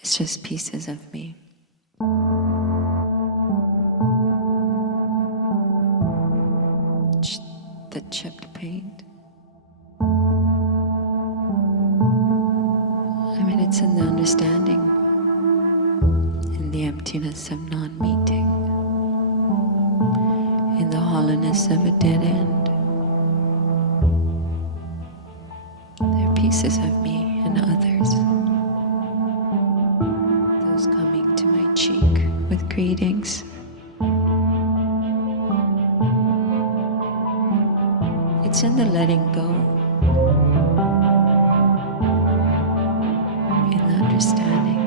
It's just pieces of me. The chipped paint. I mean, it's in the understanding, in the emptiness of non-meeting, in the hollowness of a dead end. There are pieces of me and others. Those coming to my cheek with greetings. It's in the letting go, in the understanding,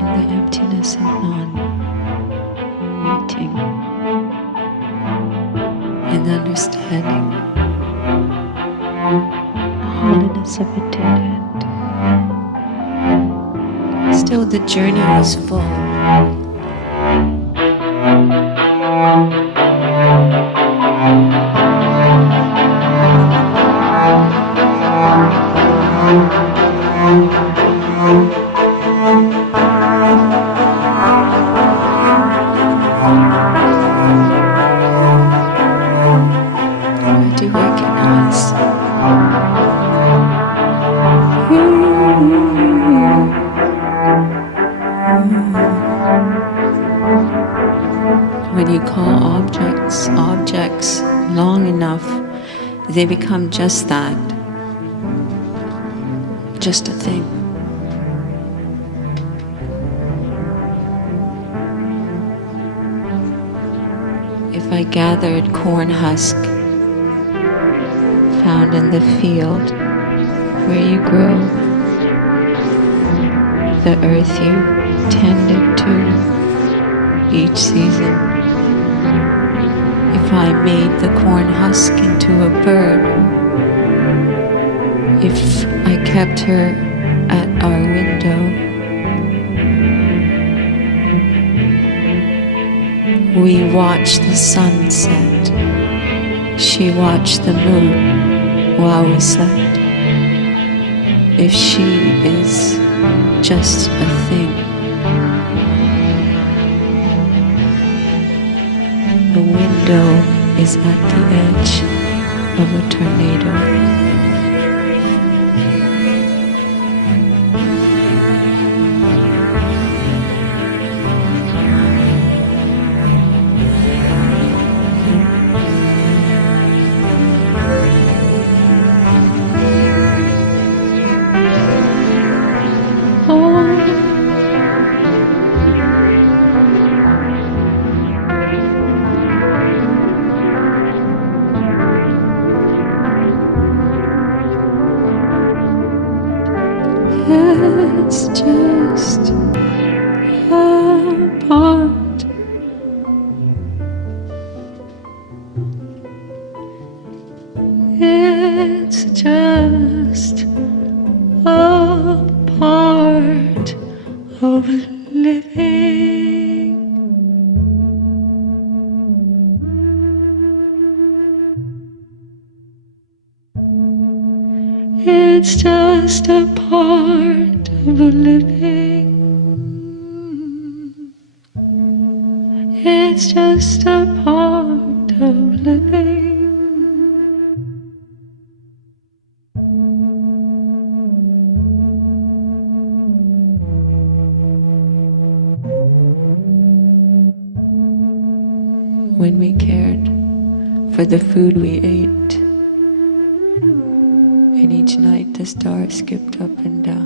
in the emptiness of non-meeting, in the understanding, the hollowness of a dead end. Still, the journey was full. I do recognize when you call objects long enough, they become just that, just a thing. If I gathered corn husk found in the field where you grow, the earth you tended to each season, if I made the corn husk into a bird, if I kept her at our window, we watched the sunset, she watched the moon while we slept. If she is just a thing, the window is at the edge of a tornado. It's just a part. It's just a part of living. It's just a part of living. It's just a part of living. When we cared for the food we ate, and each night the stars skipped up and down.